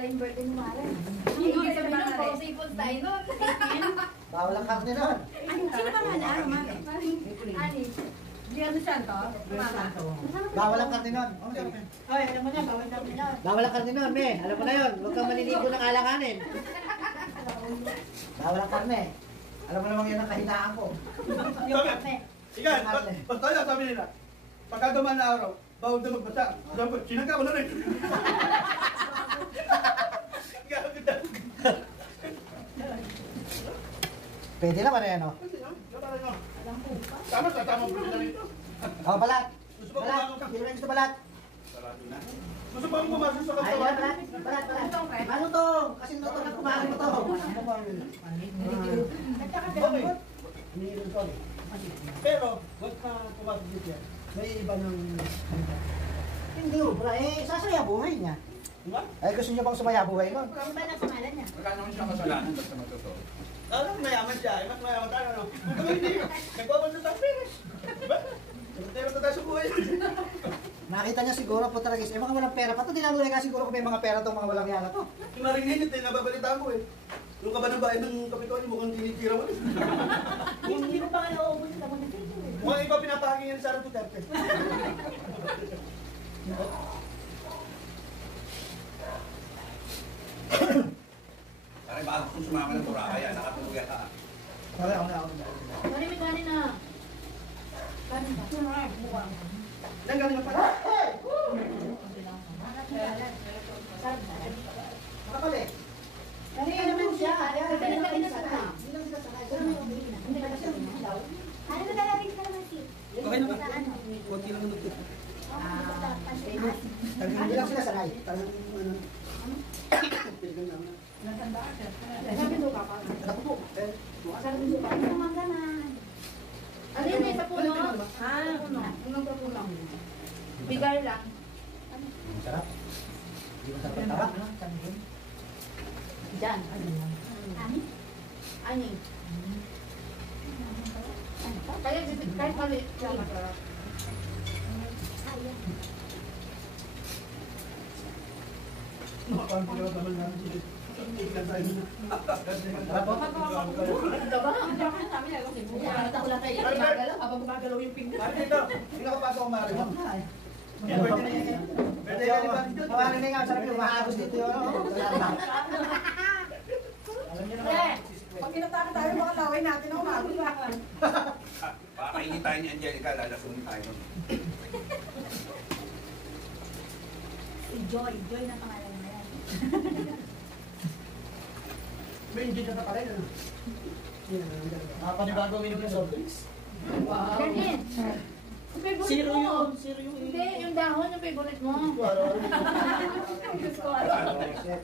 pala yung birthday mo, Mare. Hindi sabi nun, possible tayo nun. Bawal ang karne nun. Sino ba nga na? Ani? Diyan na siya to? Bawal ang karne nun. Ay, alam mo na, bawal daw nila. Bawal ang karne nun, eh. Alam mo na yun. Huwag kang maliligo ng alanganin. Bawal ang karne. Alam mo naman yan ang kahinaan ko. Yung kape. Ikan, basta yan sabi nila. Pagka dumaan na araw, bawal na magbasa. Sinangka ko na rin. Pwede naman yan, oh. Tama sa tamang pwede na rito. Oh, balat. Balat. Sino na gusto balat? Gusto pa akong pumasok sa Ay, katawan. balat. Ano to? Kasi luto na kumain mo to. Okay. Pero, huwag ka pumasok dito yan. May iba ng... Hindi mo, bro. Eh, sasaya buhay niya. Diba? Ay, gusto niyo bang sumaya buhay nun? Ano ba na pangalan niya? Magkano siya kasalanan basta matotoo? Alam, mayaman siya. Mas mayaman tayo, no? Kung hindi, nagbabansa sa Pires. Diba? Tayo na tayo sa buhay. Nakita niya siguro po talaga is, mga walang pera pa to. Dinanulay nga siguro kung may mga pera tong mga walang yana to. Si Marinette, nababalitaan ko eh. Yung kaban ng bayan ng Kapitolyo, mukhang tinitira mo. Hindi mo pa nga naubos sa mga dito eh. Mukhang iba pinapahagin yan sa Sara Duterte. Pare, baka kung sumama ng Boracay, nakatulog yan ka. Okay, ako na. Mari, may kanin na. Kanin ba? Ilan galing ka pala? Makapali. Kani ano naman siya? Hindi na sana. Ano na lalagay ka naman si? Okay na ba? Sa ano? Kunti lang naman ito. Hindi lang sila sanay. Sabi mo ka pa. Ako po. Sabi mo ka. Ano naman naman? Ano yun eh, sa puno? Puno. Unang sa puno. Bigay lang. Masarap. Hindi masarap ang taba. Diyan. Ani? Ani? Kaya kahit maliit siya masarap. Nakapagpagawa naman namin dito. Sarap po. Diba? Diyan kami na lang si Buya. Ako lang tayo. Gumagalaw. Habang gumagalaw yung pinggan. Mari dito. Hindi ka papasok ang Mari. Birthday ka ni Mari dito. Tawanan na nga, sarap yung mahagos dito yun. Alam niyo Eh, naman. pag kinataka tayo, mga laway natin ang umagaw. Pakakainin tayo ni Angelica, lalasunin tayo nun. Joy. Joy na pangalan na yan. May hindi ka pala yun. Panibago ang inom ng soft drinks. Wow. Ganyan. Yung favorite Zero mo. yun. Zero yung Hindi, yung dahon, yung favorite mo.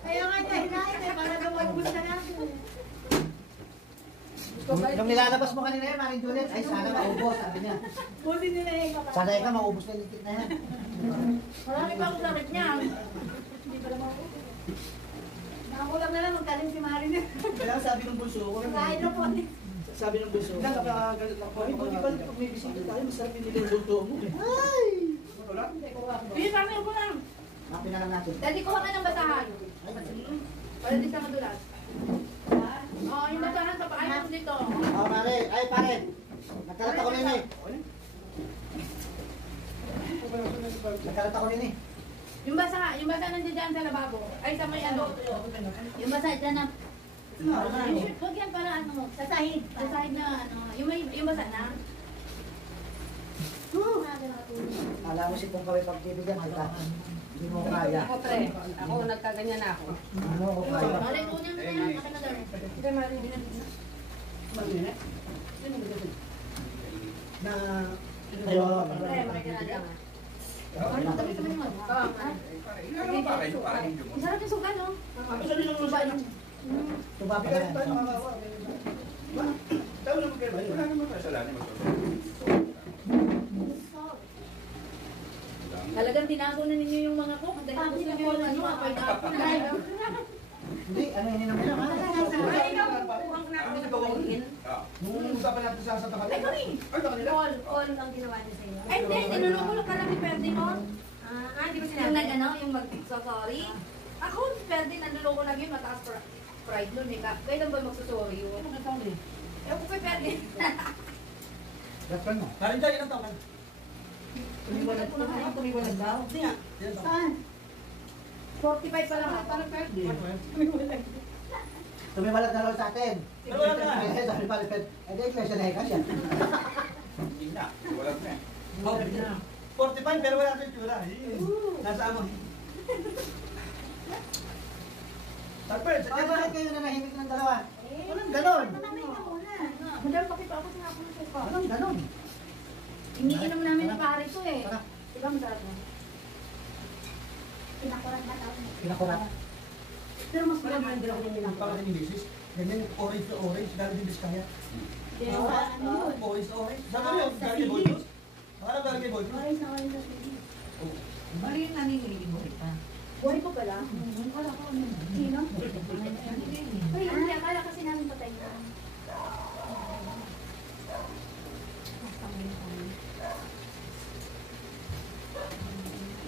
Kaya nga niya, hinahin eh, para gumagos na natin. Nung nilalabas mo kanina yan, Maring Juliet, ay sana maubos, sabi niya. Buti nila yung kapatid. Sana ikaw maubos na yung litit na yan. Marami pa akong sakit niya. Hindi pala maubos. Nakakulang na lang magkaling si Marin. Kaya sabi ng bulso ko. Kain na po. Sabi ng bulso. Nakakagalit lang po. Ay, buti pa pag may bisita tayo, masarap yung niluluto mo. Ay! Wala? Hindi, kami ko lang. Happy na lang natin. Dati kuha ka ng basahan. Para di sa madulas. Oo, yung basahan sa paayon dito. Oh, pare. Ay, pare. Nagkalat ako rin eh. Nagkalat ako rin eh. Yung basa nandiyan dyan sa lababo. Ay, sa may ano. Yung basa dyan na... Huwag yan para ano, sa sahig. Sa sahig na ano, yung basa na. Alam mo si Pong kaway pagkibigyan, kita. Hindi mo kaya. Ako pre, ako nagkaganyan na ako. Ano ko kaya? Malay ko niya na yan. Akin na daw. Hindi marin din Malinit? Na... Pre, makikinala nga. Ano tabi sa mga mo? Ano pa kayo pahin yun? Ang sarap yung suga, no? Ako sabi ng bulso. Tubabi ka Bigalit tayo na. makakawa. Tayo naman kayo ba? Wala naman kasalanan magtutulog. Talagang tinago na ninyo yung mga cook. Dahil gusto nyo yung ano, apay na ako na. Hindi, ano yun naman naman. Ay, ikaw, kukuhang na ako nagpagawin. Nung usapan natin sa takal. Ay, kami! Ay, sa kanila? All ang ginawa niya sa'yo. Ay, hindi. Tinulungan ka lang ni Perde mo. Di ba Yung sinabi? nag-ano, yung mag-sorry. Ako, Perde, lagi mataas pride nun eh. Kailan ba magsusorry yun? Ano ka taon eh? Ewan ko kay Perdi. Best friend mo. Parang dyan, ilang taon ka? Tumiwalag ko na. Tumiwalag daw. Hindi nga. Ilang taon? Saan? 45 pa lang ako. Parang pwede. Tumiwalag na raw sa atin. Pero wala na. Eh, sabi pa rin, hindi, question na siya. Hindi na. Wala na eh. Pwede na. 45 pero wala na itsura. Nasa amon. Tapos, Bakit bakit kayo nanahimik ng dalawa? Eh, Walang ganon. Mamay ka muna. Madami pakita ako sa ako ng sofa. Walang ganon. Iniinom namin ni pare ko eh. Tara. Diba masarap mo? Pinakurat ba tawag mo? Pinakurat. Pero mas Wala man din ako yung nila. pangalan ni Mrs. Ganyan, orange na orange. Galing din Biskaya. ano yun? Orange na orange. Saan ba yun? Galing kay Boyos? Akala galing kay Boyos? Orange na orange na sige. Bari yung nanginginig mo kita. Buhay ko pala. Akala ko ano. Sino? Uy, hindi. Akala kasi namin patay na.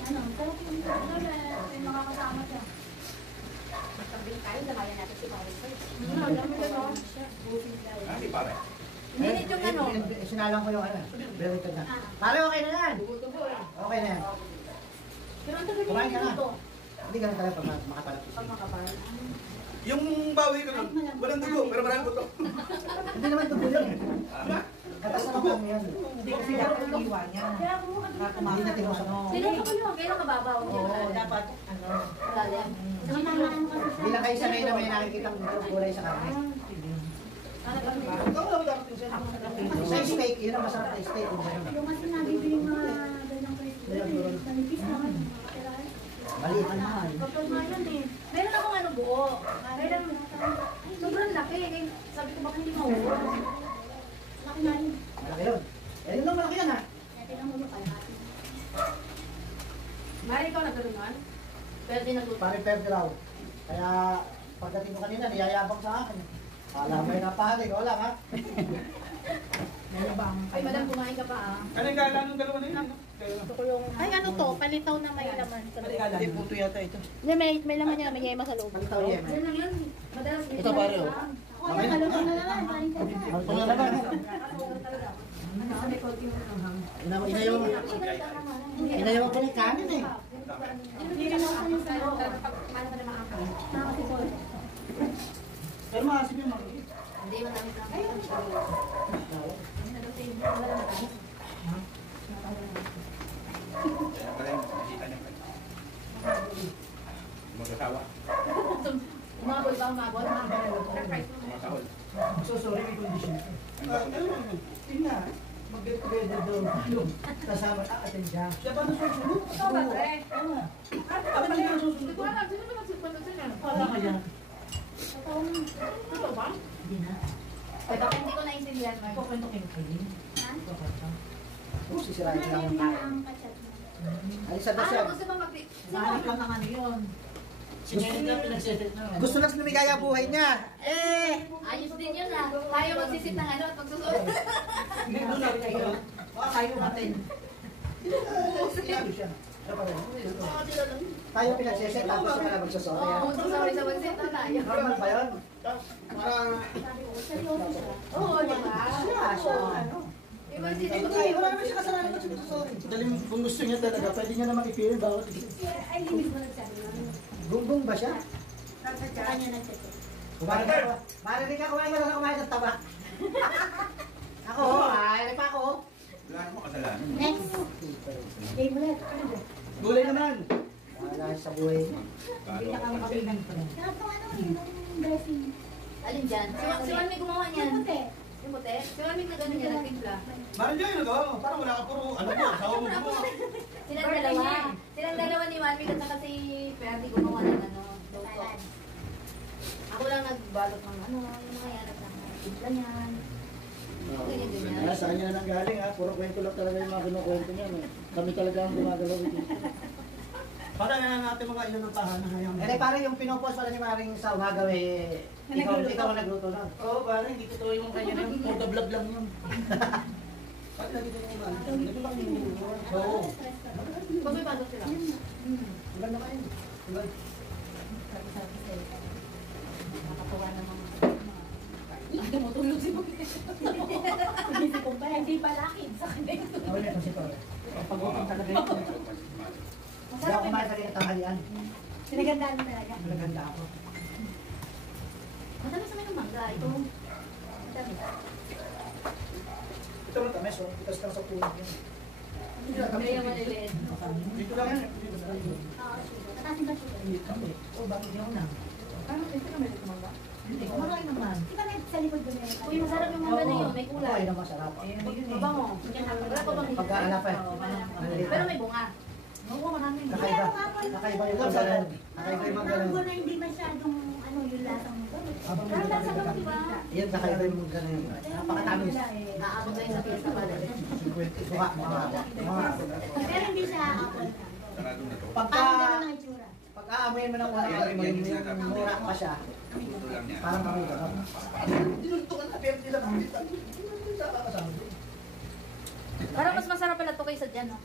Ano? Sarap yung may makakasama siya. Magkabili tayo, damayan natin si Paris. Dami ka no? Ah, di pare. Minit yung ano. Sinalang ko yung ano. Very good na. Pare, okay na yan. Tubo eh. Okay na yan. Pero ang tagal Kumain ka yung na. minuto. Hindi ganun talaga pag makapalapis. Pag makapal. Yung bawi ko nun, walang dugo, pero maraming buto. Hindi naman tubo yun. Katas na lang yan. Hindi kasi dapat iwan niya. Kaya ako mo Hindi natin mo sa Sinuso ko yun. Kailan kababaw? Oo, dapat ano. Lalim. Bilang kayo sanay na may nakikita kulay sa karne. Ikaw lang dapat yung sa'yo. Sa steak, yun ang masarap na steak. Yung kasi nabibili yung mga ganyang presyo, sanipis naman. Maliit. Kapag nga yun eh. Meron akong ano buo. Meron. Sobrang laki. Kaya sabi ko baka hindi mauwa. Laki na yun. Malaki yun. Eh, yun lang malaki yan ha. Kaya tinang mo yung kalahati. Mari ikaw nagkaroon. Pero di nagluto. Pare perde raw. Kaya pagdating ko kanina, niyayabang sa akin. Kala may napahalig. Wala ha. Ay, madam, kumain ka pa ah. Ano yung gala nung dalawa na yun? Ano? Ay, ano to? Palitaw na may laman. Hindi, puto yata ito. Hindi, may laman niya, may yema sa loob. Palitaw yan. Yan lang yun. Madalas Ito, pare, oh. Oh, yan, malutong na naman. Paling ka na. Ito na naman. Inayaw ko na kanin eh. Hindi rin ako ano sa'yo. Paano ka na makakain? Nakakasi ko. Pero makasip yung mga. Hindi, madami ka. Ayun. Kaya pala yung nakita niya. Mag-asawa. Umabol ba? Umabol? Masahol. So sorry, may condition. Tingnan. Mag-get together daw. Kasama na atin siya. Siya ba nasusunod? Ito ba, pre? Ako na yung nasusunod. Hindi ko alam. Sino ba nagsipunod sila? Wala ka yan. Ito ba? Hindi na. Ay, baka hindi ko naintindihan, Mark. Kukwento kayo kayo. Oh, sisirain ko lang yung Marami kain. ang kachat mo. Alisa daw siya. Gusto bang magti... Mahanap lang ng ano yun. Sinunod na pinagsisit na. Gusto lang lumigaya buhay niya. Eh! Ayos din yun ah. Tayo magsisit ng ano at magsusunod. Hindi mo lang kayo. Kayo natin. Sinabi siya. Tayo pinagsiset tapos siya na magsasorry. Oo, magsusorry sa magsit na tayo. Normal ba yun? Sabi ko, seryoso siya. Oo, di ba? Siya. Yung magsisit ko Ay, wala naman siya kasalanan ba't siya magsasorry? Dali, kung gusto niya talaga, pwede niya naman i-feel bawat isa. Ay, limit mo nagsabi na. Gunggong ba siya? Sa kanya nagchat. Kumain ka. Marinig ka, kumain ka na kumain ng taba. Ako, ay, pa ako. Wala naman kasalanan. Next. Game ulit. Gulay naman. Wala sa buhay. Hindi na kami kabilang pa. Sarap ng ano, yung dressing. Alin dyan? Si Juan may gumawa niyan. Yung puti. Yung puti? Si Juan may nagano niya, nagtimpla. Parang dyan yung nagawa mo. Parang wala ka puro, ano mo, sawa mo mo. Silang dalawa. Silang dalawa ni Juan at saka si Perdi gumawa ng ano, luto. Salad. Ako lang nagbalot ng ano, yung mga yan at timpla niyan. Ganyan, ganyan. Sa kanya na galing ha, puro kwento lang talaga yung mga kinukwento niya. No? Kami talaga ang gumagalaw dito. Para na natin mga ilan ng tahanan ngayon. Eh, parang yung pinopost pala ni Maring sa umagaw eh, ikaw ang nagluto nun. Oo, parang hindi totoo yung kanya na yung photo-vlog lang yun. Bakit nandito na yung mga? Nandito lang yung mga. Oo. Pag may pasok sila. Maganda kayo. Sabi-sabi sa'yo. talaga yun. Hindi Masarap ako yun. kumain sa tanghalian. Sinagandaan mo talaga. Naganda ako. Madami sa may ng mangga. Ito. Madami. Ito lang tamis, oh. Itas lang sa puno yun. Kaya yung maliliit. Dito lang yan. Matasin ba sugar? Oh, bakit yun na? Ano, ito naman ito mangga. Hindi, kumakain naman. Di ba sa likod ko meron? Uy, masarap yung mangga na yun. May Oo, kulay. na masarap. Mabango. Wala pa bang Pagkaala pa. Pero may bunga. Oo, marami. Kakaiba. Pero nga po, Kakaiba yung ganun. Kakaiba yung ganun. mango na hindi masyadong ano yung lasang mo. Pero lasa ba, di ba? Yan, kakaiba yung ganun. Napakatamis. Naabot na yung sa piyesta pala. Mga. Pero hindi siya apple. Sarado na to. Pagka, Parang gano'n ang itsura. pagka-amoyin mo ng unang mura pa siya, Ito lang niya. parang kami ka. Dinuntukan na, pero hindi lang kami. Kasama. Parang mas masarap pala ito kaysa dyan, no?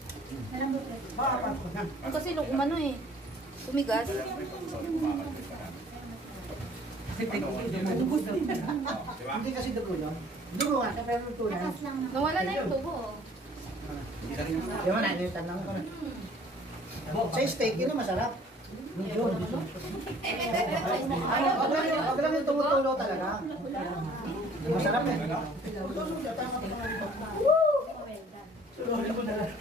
Malambot rin. Makapat ko na. Kasi nung umano eh. Tumigas. Diba? Hindi kasi dugo yun. Dugo nga, siya, pero tunay. Takas lang naman. Nawala na yung tubo. Hindi ka rin yung Di ba na, yung tanong ko na. Sa steak, yun ang masarap. Yun. Ano, wag lang yung tumutulo talaga. Masarap eh. Sulorin mo na lang.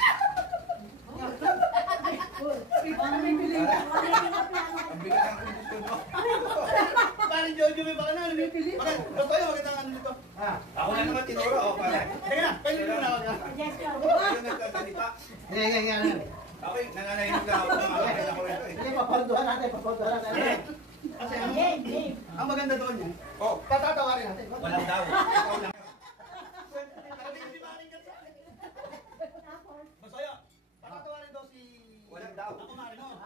Ang bigat ang kondisyon mo. Parang Jojo, may baka na, lumipili. Bakit? Ba't tayo, magandang ano nito? Ako na naman tinuro, o pala. Teka na, pwede mo na ako. Yes, sir. Ayun nagkasalita. Nga. Okay, nananayin ka ako. Nakakaya ako ito eh. Sige, papalduhan natin. Kasi ang maganda doon yan, Oh, patatawarin natin. walang daw. Ikaw lang. Masaya. Patatawarin daw si... Walang daw. Ako mari mo.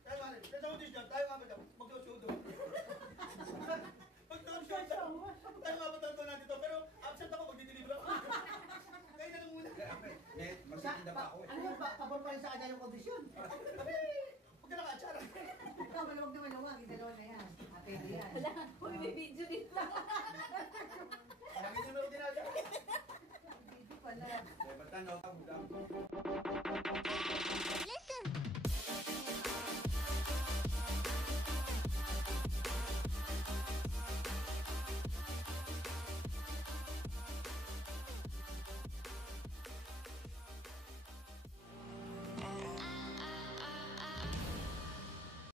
Tayo mari. Tayo mo dyan. Tayo nga ba dyan? Mag-show doon. Mag-show doon. Tayo nga ba doon natin to? Pero absent ako. Mag-deliver ako. Kayo na lang muna. Magsitinda pa ako eh. Ano yung pabor pa rin sa kanya yung kondisyon? Sabi, huwag ka naka-atsara. Ikaw, maluwag na maluwag. Yung dalawa na yan. Ate, yan. Wala. Uy, may video dito. Lagi nyo na ginagawa. Hindi pala. Basta no,